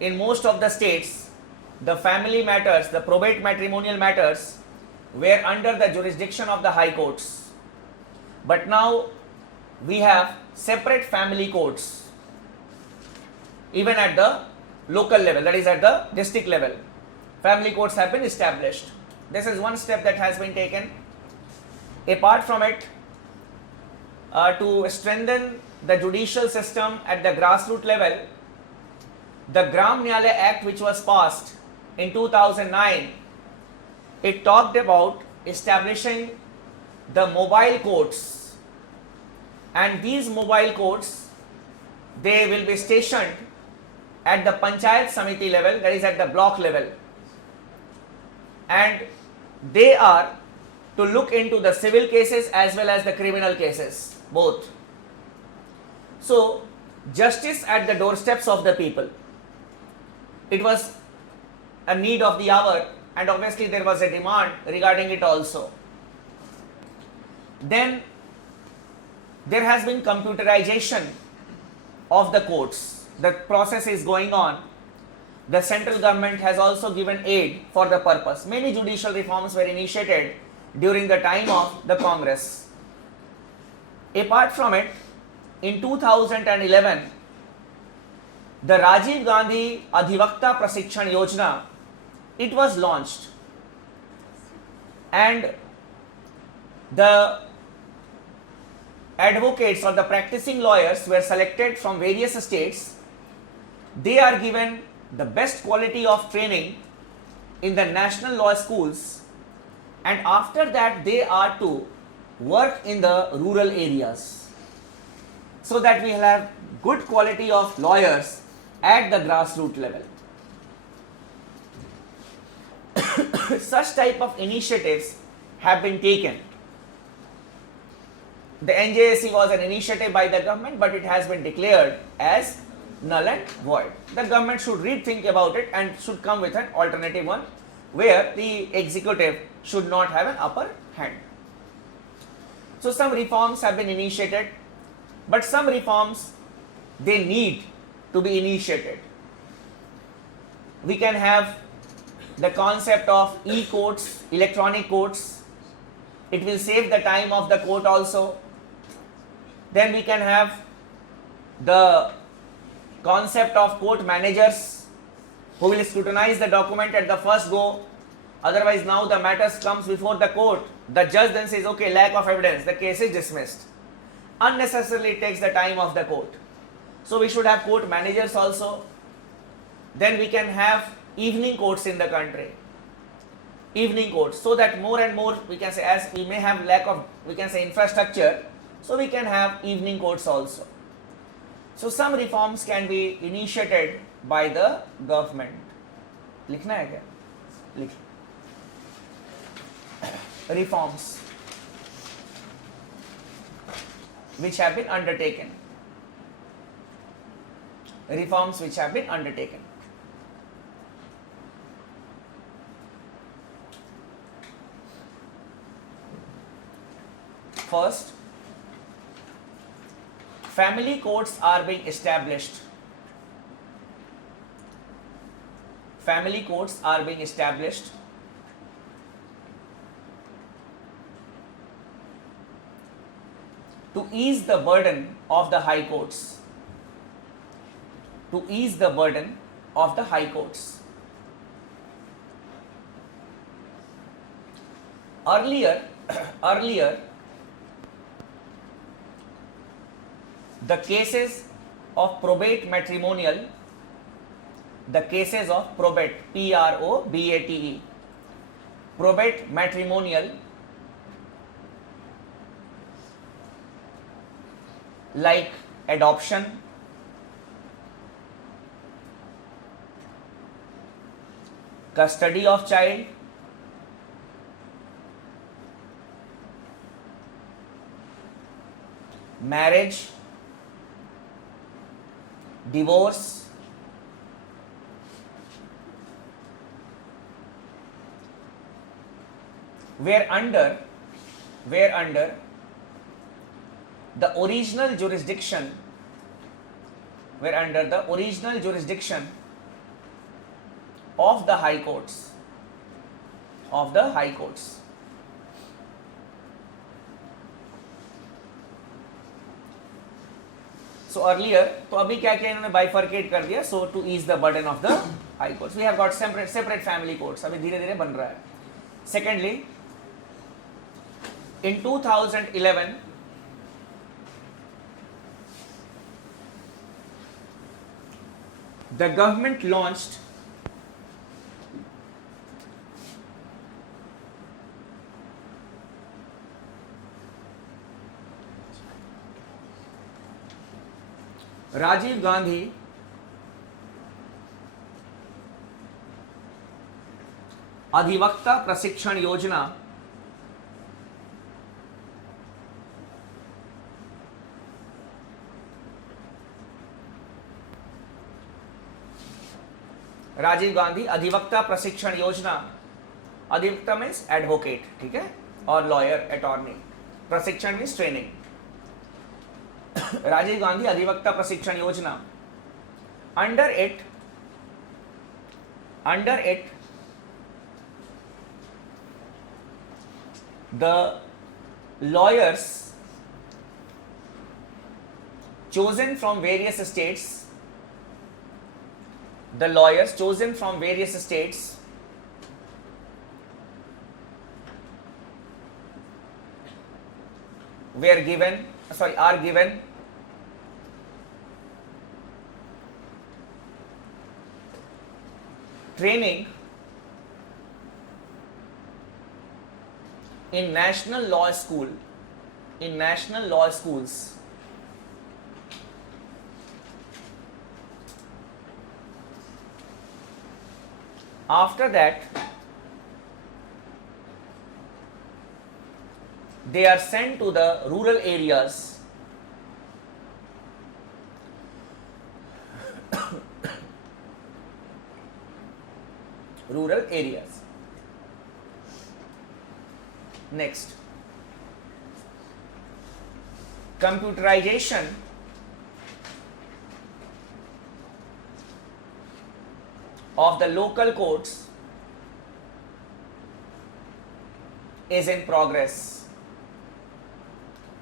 in most of the states, the family matters, the probate matrimonial matters were under the jurisdiction of the high courts. But now we have separate family courts, even at the local level, that is at the district level. Family courts have been established. This is one step that has been taken. Apart from it, to strengthen the judicial system at the grassroots level, the Gram Nyaya Act, which was passed in 2009, it talked about establishing the mobile courts, and these mobile courts, they will be stationed at the Panchayat Samiti level, that is at the block level, and they are to look into the civil cases as well as the criminal cases, both. So, justice at the doorsteps of the people. It was a need of the hour, and obviously there was a demand regarding it also. Then there has been computerization of the courts. The process is going on. The central government has also given aid for the purpose. Many judicial reforms were initiated during the time of the Congress. Apart from it, in 2011, the Rajiv Gandhi Adhivakta Prashikshan Yojana, it was launched, and the advocates or the practicing lawyers were selected from various states. They are given the best quality of training in the national law schools, and after that they are to work in the rural areas, so that we will have good quality of lawyers at the grassroots level. Such type of initiatives have been taken. The NJSC was an initiative by the government, but it has been declared as null and void. The government should rethink about it and should come with an alternative one, where the executive should not have an upper hand. So some reforms have been initiated, but some reforms, they need to be initiated. We can have the concept of e-courts, electronic courts. It will save the time of the court also. Then we can have the concept of court managers who will scrutinize the document at the first go. Otherwise, now the matters comes before the court. The judge then says, okay, lack of evidence, the case is dismissed. Unnecessarily takes the time of the court. So we should have court managers also. Then we can have evening courts in the country. Evening courts, so that more and more, we can say, as we may have lack of, we can say, infrastructure, so we can have evening courts also. So some reforms can be initiated by the government. लिखना है क्या? लिख. Reforms which have been undertaken. Reforms which have been undertaken. First, family courts are being established. Family courts are being established to ease the burden of the high courts. To ease the burden of the high courts. Earlier, the cases of probate matrimonial, the cases of probate, P-R-O-B-A-T-E, probate matrimonial, like adoption, custody of child, marriage, divorce, where under the original jurisdiction, of the high courts, of the high courts. So earlier, तो अभी क्या किया इन्होंने bifurcate कर दिया, so to ease the burden of the high courts, we have got separate family courts. अभी धीरे धीरे बन रहा है. Secondly, in 2011, the government launched Rajiv Gandhi अधिवक्ता प्रशिक्षण योजना राजीव गांधी अधिवक्ता प्रशिक्षण योजना. अधिवक्ता मीन्स एडवोकेट, ठीक है, और लॉयर, अटॉर्नी. प्रशिक्षण मीन्स ट्रेनिंग. राजीव गांधी अधिवक्ता प्रशिक्षण योजना. Under it the lawyers chosen from various states, are given training in national law schools. After that, they are sent to the rural areas Next, computerization of the local courts is in progress.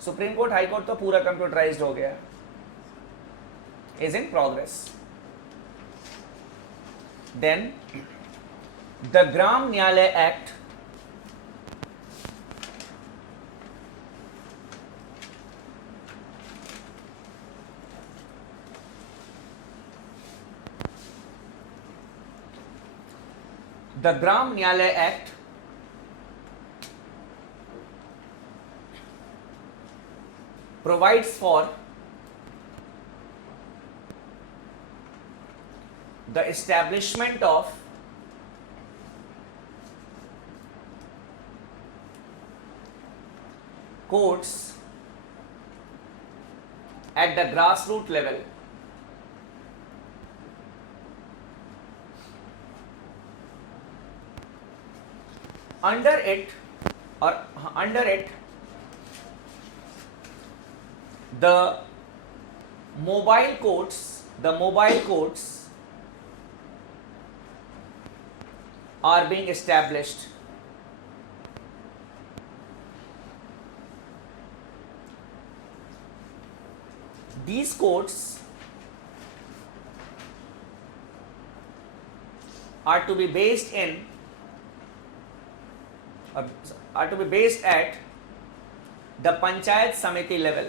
Supreme court, high court तो पूरा computerised हो गया. Is in progress. Then the Gram Nyalay Act provides for the establishment of courts at the grassroots level. Under it, the mobile courts are being established. These courts are to be based at the Panchayat Samiti level.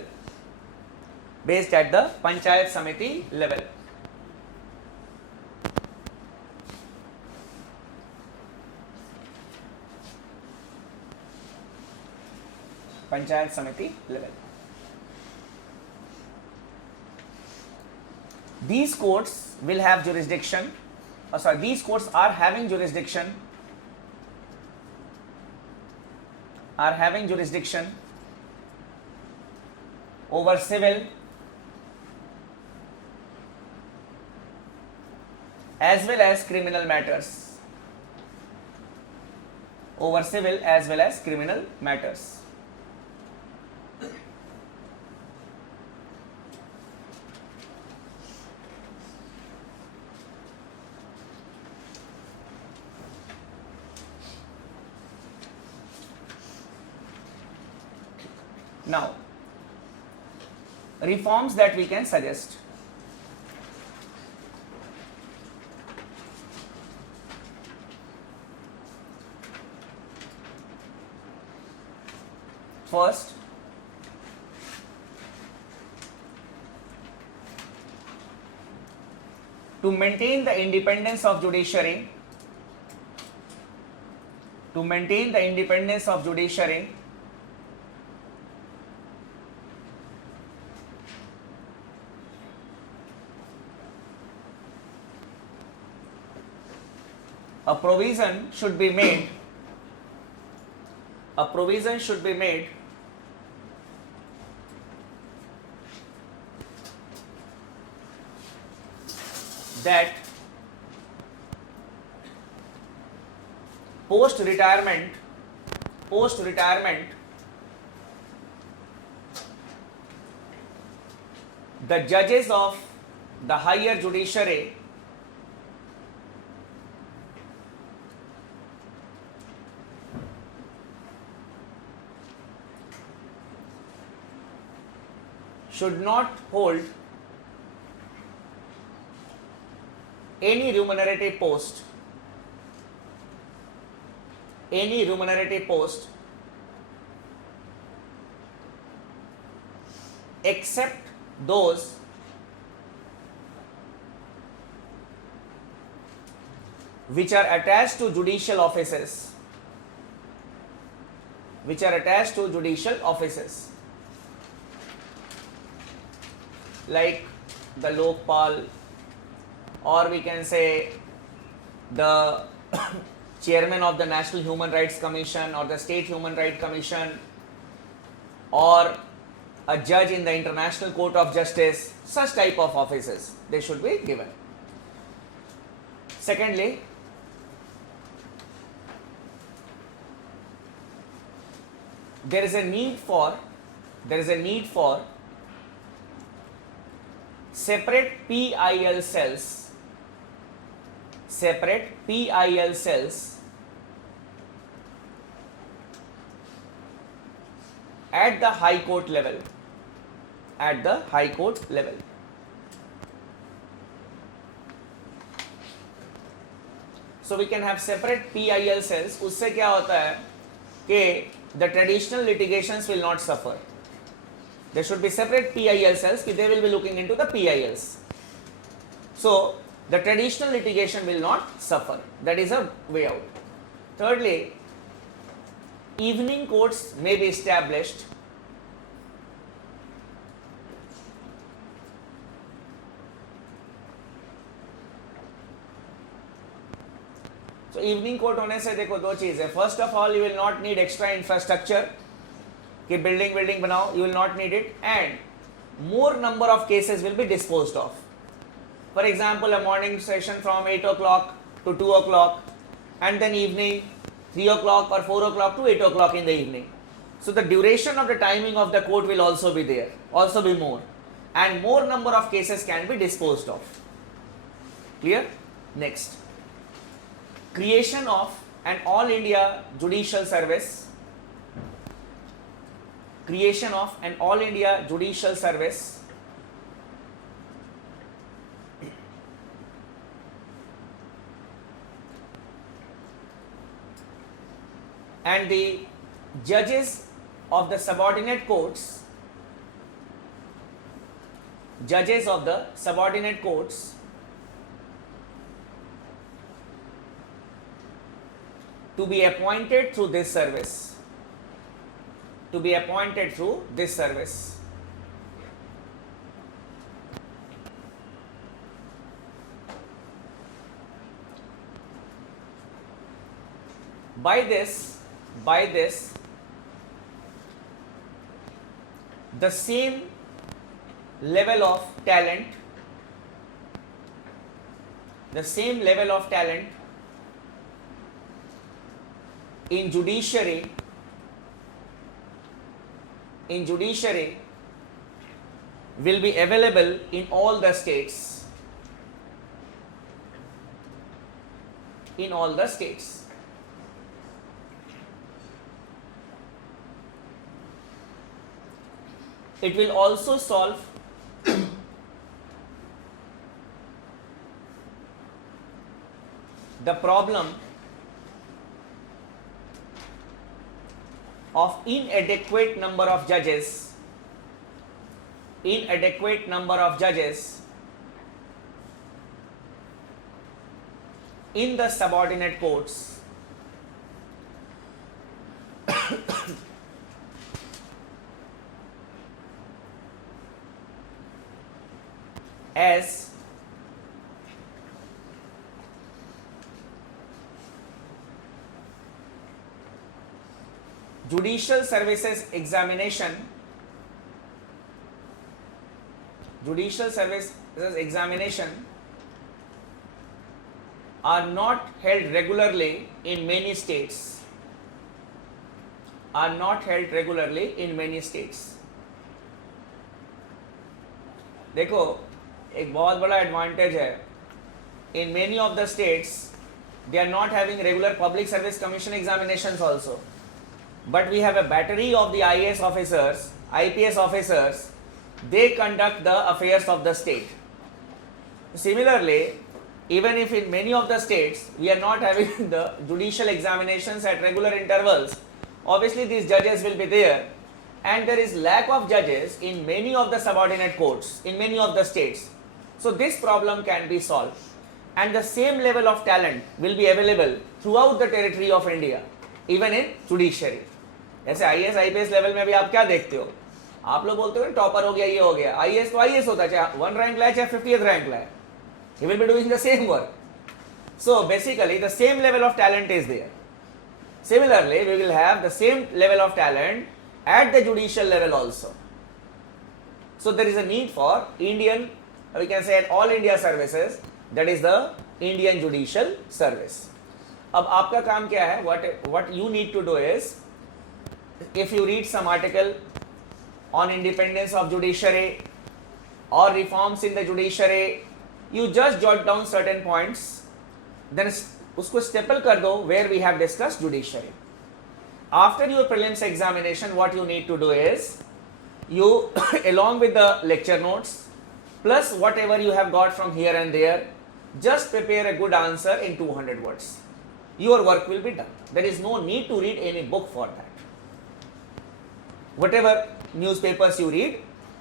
Panchayat Samiti level. These courts will have jurisdiction. These courts are having jurisdiction. Over civil as well as criminal matters. Now, reforms that we can suggest. First, to maintain the independence of judiciary, to maintain the independence of judiciary, a provision should be made, a provision should be made that post retirement the judges of the higher judiciary should not hold any remunerative post except those which are attached to judicial offices, like the Lokpal, or we can say the chairman of the National Human Rights Commission or the State Human Rights Commission, or a judge in the International Court of Justice. Such type of offices they should be given. Secondly, there is a need for separate PIL cells at the High Court level. So we can have separate PIL cells. उससे क्या होता है कि the traditional litigations will not suffer. There should be separate PIL cells, they will be looking into the PILs. So the traditional litigation will not suffer. That is a way out. Thirdly, evening courts may be established So evening court होने से देखो दो चीज़ है. First of all, you will not need extra infrastructure कि building बनाओ, you will not need it, and more number of cases will be disposed of. For example, a morning session from 8 o'clock to 2 o'clock, and then evening 3 o'clock or 4 o'clock to 8 o'clock in the evening. So the duration of the timing of the court will also be there, also be more, and more number of cases can be disposed of. Clear? Next, creation of an all India judicial service. Creation of an all India judicial service and the judges of the subordinate courts, to be appointed through this service. By this, the same level of talent in judiciary will be available in all the states. It will also solve the problem of inadequate number of judges in the subordinate courts as judicial services examination are not held regularly in many states. देखो एक बहुत बड़ा advantage है. In many of the states they are not having regular public service commission examinations also, but we have a battery of the IAS officers, IPS officers. They conduct the affairs of the state. Similarly, even if in many of the states we are not having the judicial examinations at regular intervals, obviously these judges will be there, and there is lack of judges in many of the subordinate courts in many of the states. So this problem can be solved, and the same level of talent will be available throughout the territory of India, even in judiciary. ऐसे IAS IPS level में भी आप क्या देखते हो? आप लोग बोलते हो टॉपर हो गया, ये हो गया. IAS तो IAS होता है, चाहे 1 रैंक लाए चाहे 50th रैंक लाए. He will be doing the same work. So basically the same level of talent is there. Similarly, we will have the same level of talent at the judicial level also. So there is a need for Indian, we can say at all India services, that is the Indian Judicial Service. अब आपका काम क्या है? What you need to do is, if you read some article on independence of judiciary or reforms in the judiciary, you just jot down certain points, then उसको staple कर दो where we have discussed judiciary. After your prelims examination, what you need to do is, you along with the lecture notes plus whatever you have got from here and there, just prepare a good answer in 200 words. Your work will be done. There is no need to read any book for that. Whatever newspapers you read,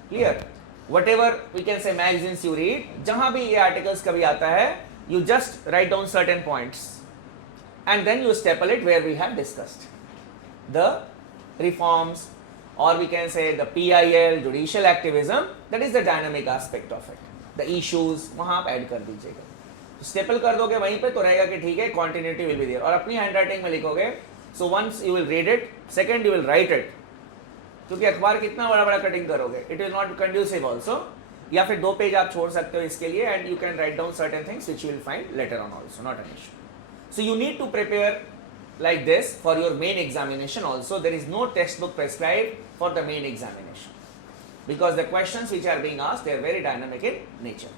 clear. Whatever we can say magazines you read, जहाँ भी ये articles कभी आता है, you just write down certain points, and then you staple it where we have discussed the reforms, or we can say the PIL, judicial activism. That is the dynamic aspect of it. The issues वहाँ आप add कर दीजिएगा. Staple कर दोगे वहीं पे तो रहेगा कि ठीक है, continuity will be there. और अपनी handwriting में लिखोगे. So once you will read it, second you will write it. क्योंकि अखबार कितना बड़ा बड़ा कटिंग करोगे, it is not conducive also. या फिर 2 पेज आप छोड़ सकते हो इसके लिए, and you can write down certain things which you will find later on also, not an issue. So you need to prepare like this for your main examination also. There is no textbook prescribed for the main examination, because the questions which are being asked, they are very dynamic in nature.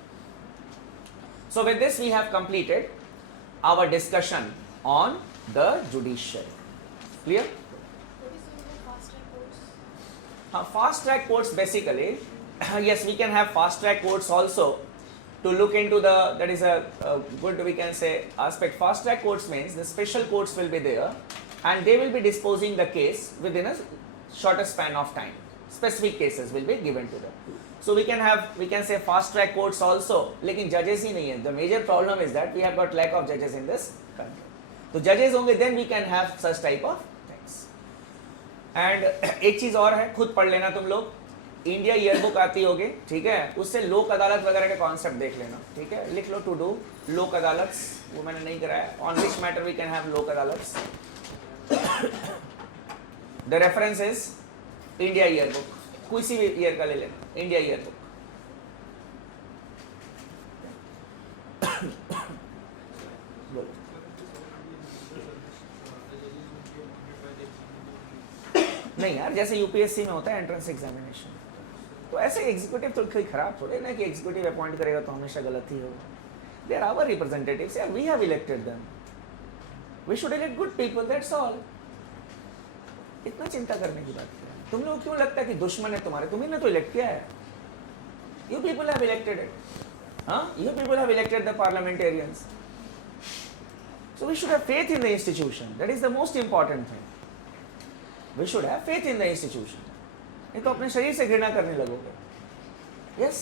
So with this we have completed our discussion on the judiciary. Clear? Fast track courts basically, yes, we can have fast track courts also to look into the, that is a good, we can say, aspect. Fast track courts means the special courts will be there and they will be disposing the case within a shorter span of time. Specific cases will be given to them. So we can have, we can say fast track courts also, लेकिन judges ही नहीं है. The major problem is that we have got lack of judges in this country. तो judges होंगे, then we can have such type of things. And एक चीज़ और है, खुद पढ़ लेना तुम लोग. इंडिया ईयरबुक आती होगी, ठीक है, उससे लोक अदालत वगैरह के कॉन्सेप्ट देख लेना, ठीक है. लिख लो टू डू लोक अदालत, वो मैंने नहीं कराया. On which matter we can have Lok Adalat. The reference is India yearbook, किसी भी ईयर का ले लेना, इंडिया ईयरबुक. नहीं यार, जैसे यूपीएससी में होता है एंट्रेंस एग्जामिनेशन, तो ऐसे एग्जीक्यूटिव तो कोई खराब थोड़े ना कि एग्जीक्यूटिव अपॉइंट करेगा तो हमेशा गलत ही होगा. दे आर आवर रिप्रेजेंटेटिव्स यार, we have elected them, we should elect good people, that's all. इतना चिंता करने की बात है. तुम लोग क्यों लगता है कि दुश्मन है तुम्हारे? तुम्ही ने तो इलेक्ट किया है. You people have elected it. You people have elected the parliamentarians. So we should have faith in the institution. That is the most important thing. We should have faith in the institution. नहीं तो अपने शरीर से घृणा करने लगोगे. Yes.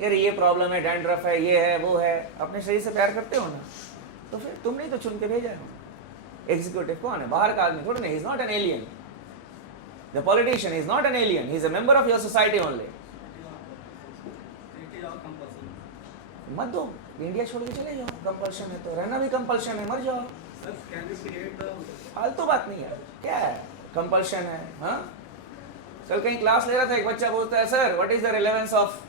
यार ये प्रॉब्लम है, डैंड्रफ है, ये है, वो है. अपने शरीर से प्यार करते हो ना, तो फिर तुम नहीं तो चुन के भेजा हो. एग्जीक्यूटिव कौन है? बाहर का आदमी थोड़ा नहीं. He is not an alien. The politician is not an alien. He is a member of your society only. मत दो, इंडिया छोड़ के चले जाओ. कंपल्शन है तो रहना भी कंपल्शन है, मर जाओ. फालतू बात नहीं है. क्या है? कंपल्शन है. हाँ, कल कहीं क्लास ले रहा था, एक बच्चा बोलता है, sir what is the relevance of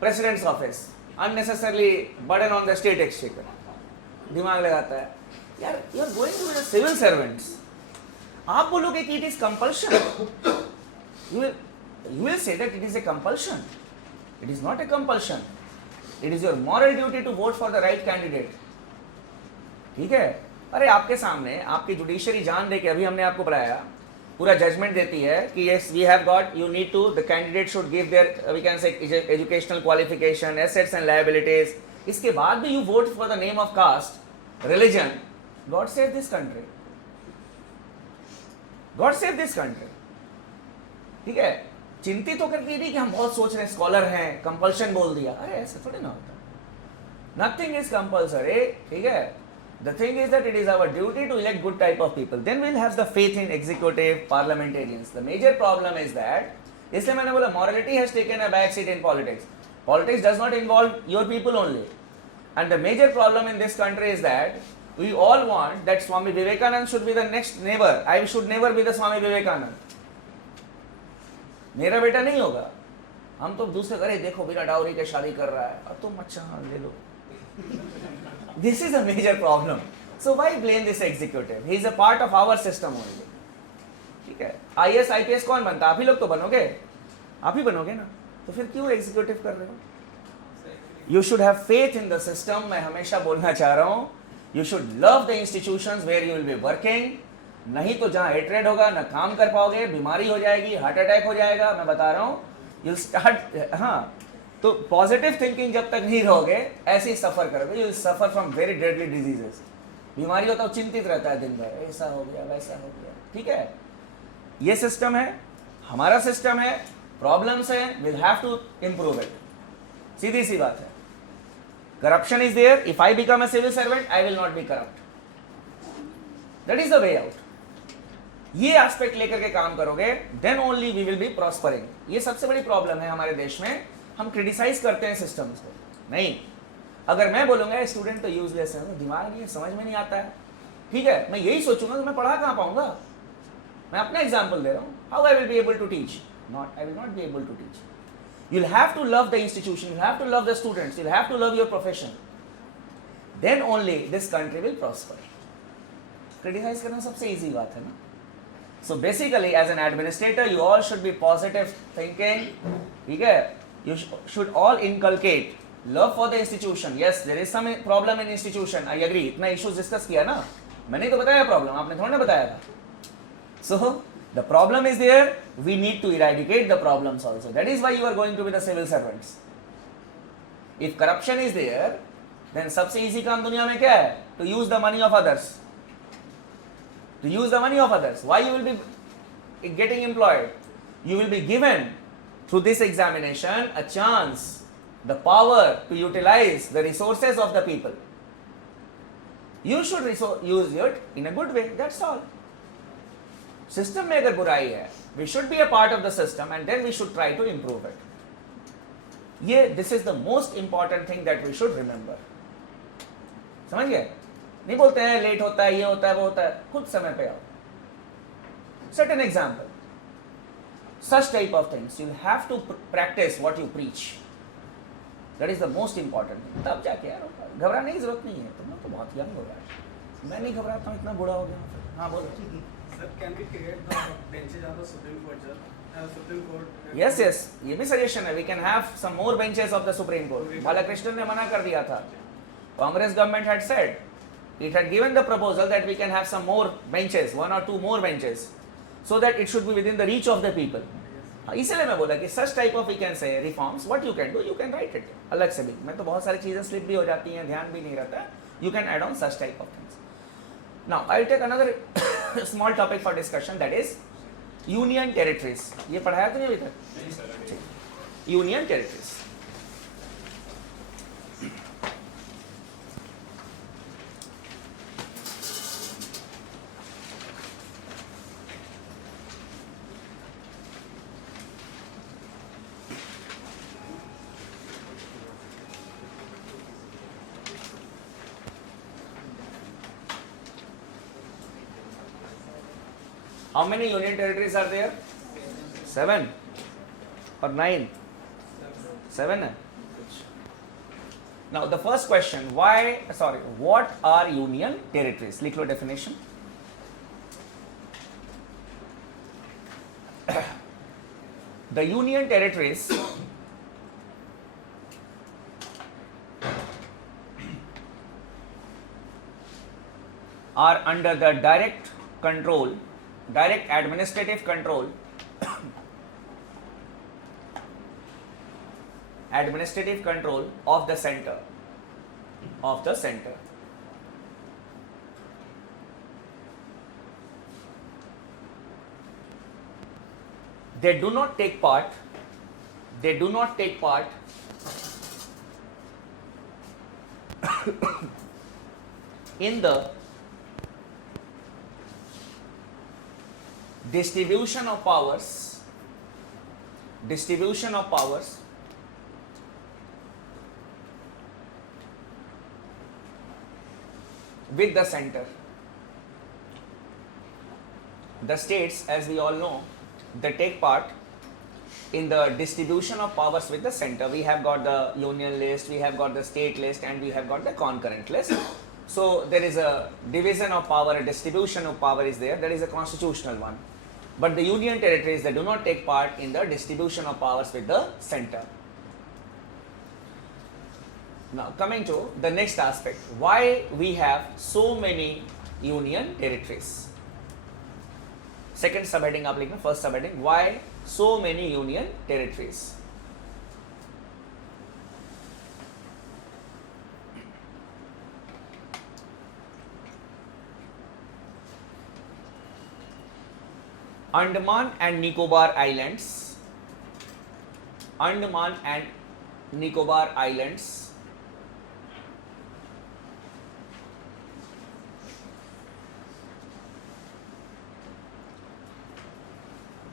president's office? Unnecessarily burden on the state exchequer. दिमाग लगाता है. यार you are going to the civil servants. आप बोलोगे कि it is compulsion. You will say that it is a compulsion. It is not a compulsion. It is your moral duty to vote for the right candidate. ठीक है? अरे आपके सामने आपकी judiciary जान दे के अभी हमने आपको पढ़ाया, पूरा जजमेंट देती है कि yes we have got, you need to, the candidate should give their we can say educational qualification, assets and liabilities. इसके बाद भी you vote for the name of caste, religion. God save this country. God save this country. ठीक है? चिंतित होकर के नहीं कि हम बहुत सोच रहे हैं, स्कॉलर हैं, कंपल्शन बोल दिया. अरे ऐसा थोड़ी ना होता. Nothing is compulsory. ठीक है? The thing is that it is our duty to elect good type of people. Then we'll have the faith in executive parliamentarians. The major problem is that, इसलिए मैंने बोला morality has taken a back seat in politics. Politics does not involve your people only. And the major problem in this country is that we all want that Swami Vivekananda should be the next neighbour. I should never be the Swami Vivekananda. मेरा बेटा नहीं होगा. हम तो दूसरे करे देखो बिना डाउरी के शादी कर रहा है, अब तुम अच्छा हाँ ले लो. This is a major problem. So why blame this executive? He is a part of our system only. ठीक है? आईएएस आईपीएस कौन बनता? आप ही लोग तो बनोगे. आप ही बनोगे ना, तो फिर क्यों एग्जीक्यूटिव कर रहे हो? You should have faith in the system. मैं हमेशा बोलना चाह रहा हूं, you should love the institutions where you will be working. नहीं तो जहां हेट्रेड होगा ना काम कर पाओगे, बीमारी हो जाएगी, हार्ट अटैक हो जाएगा. मैं बता रहा हूं, यू स्टार्ट. हाँ, तो पॉजिटिव थिंकिंग जब तक नहीं रहोगे ऐसे ही सफर करोगे. You suffer from very deadly diseases. बीमारी होता है, चिंतित रहता है दिन भर, ऐसा हो गया वैसा हो गया. ठीक है? ये सिस्टम है, हमारा सिस्टम है. प्रॉब्लम्स है, will have to improve it. सीधी सी बात है. Corruption is there. If I become a civil servant I will not be corrupt. That is the way out. ये एस्पेक्ट लेकर के काम करोगे, then only we will be prospering. ये सबसे बड़ी प्रॉब्लम है हमारे देश में. हम क्रिटिसाइज करते हैं सिस्टम्स को. नहीं, अगर मैं बोलूंगा स्टूडेंट तो यूजलेस है, दिमाग नहीं है, समझ में नहीं आता है. ठीक है? मैं यही सोचूंगा तो मैं पढ़ा कहां पाऊंगा. मैं अपना एग्जांपल दे रहा हूं. How I will be able to teach? Not, I will not be able to teach. You will have to love the institution, you have to love the students, you have to love your profession. Then only this country will prosper. Criticize करना सबसे easy बात है ना. So basically, as an administrator, you all should be positive thinking. ठीक है? You should all inculcate love for the institution. Yes, there is some problem in institution. I agree. इतना issues discuss किया ना. मैंने तो बताया problem. आपने थोड़ा ना बताया था. So the problem is there. We need to eradicate the problems also. That is why you are going to be the civil servants. If corruption is there, then सबसे easy काम दुनिया में क्या है? To use the money of others. To use the money of others. Why you will be getting employed? You will be given through this examination a chance, the power to utilize the resources of the people. You should use it in a good way. That's all. System में अगर बुराई है, we should be a part of the system and then we should try to improve it. ये this is the most important thing that we should remember. समझ गए? नहीं बोलते हैं लेट होता है, ये होता है, वो होता है. खुद समय पे आओ. Set an example. Such type of things. You have to practice what you preach. That is the most important thing. तब जाके यार घबराने की जरूरत नहीं है. तुम लोग तो बहुत यंग हो रहा है. मैं नहीं घबराता हूँ, इतना बूढ़ा हो गया. हाँ बोलो. Sir, can we create the benches of the Supreme Court, sir? Supreme Court. Yes, yes. ये भी suggestion है. We can have some more benches of the Supreme Court. Balakrishnan ने मना कर दिया था. Congress government had said, it had given the proposal that we can have some more benches, 1 or 2 more benches. so that it should be within the reach of the people. इसलिए मैं बोला कि such type of we can say reforms, what you can do, you can write it. अलग से भी, मैं तो बहुत सारी चीज़ें slip भी हो जाती हैं, ध्यान भी नहीं रहता, you can add on such type of things. Now I will take another small topic for discussion, that is union territories. ये पढ़ाया तो नहीं अभी तक? Union territories. How many union territories are there? 7 or 9? 7. Now the first question, what are union territories? लिख लो definition. The union territories are under the direct administrative control of the center. They do not take part in the distribution of powers with the center. The states, as we all know, they take part in the distribution of powers with the center. We have got the union list, we have got the state list, and we have got the concurrent list. So there is a division of power, a distribution of power is there. That is a constitutional one. But the union territories, they do not take part in the distribution of powers with the center. Now coming to the next aspect, why we have so many union territories. Second subheading आप लिखना, first subheading, why so many union territories. Andaman and Nicobar Islands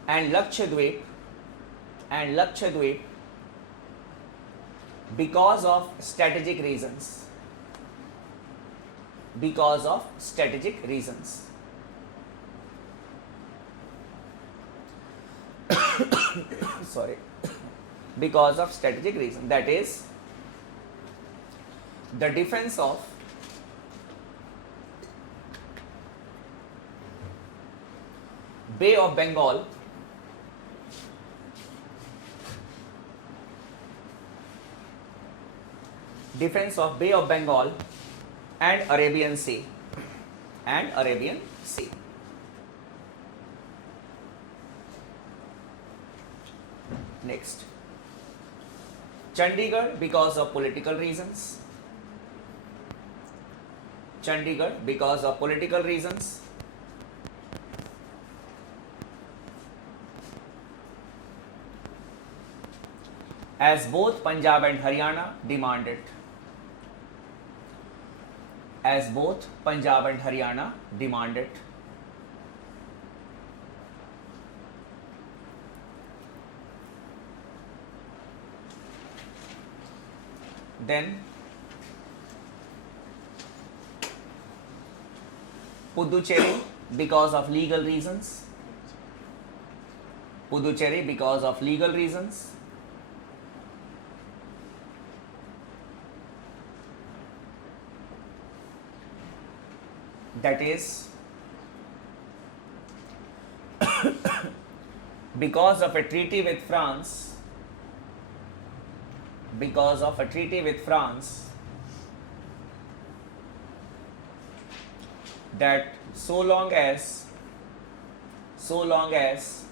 and Lakshadweep because of strategic reasons. Because of strategic reason, that is the defense of Bay of Bengal and Arabian Sea. Next, Chandigarh because of political reasons. As both Punjab and Haryana demand it. Then Puducherry because of legal reasons. That is because of a treaty with France, that so long as so long as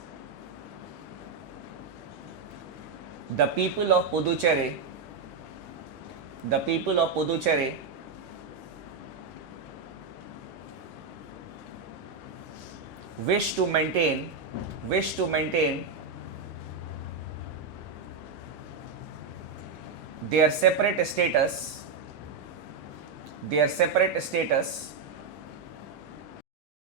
the people of Puducherry wish to maintain their separate status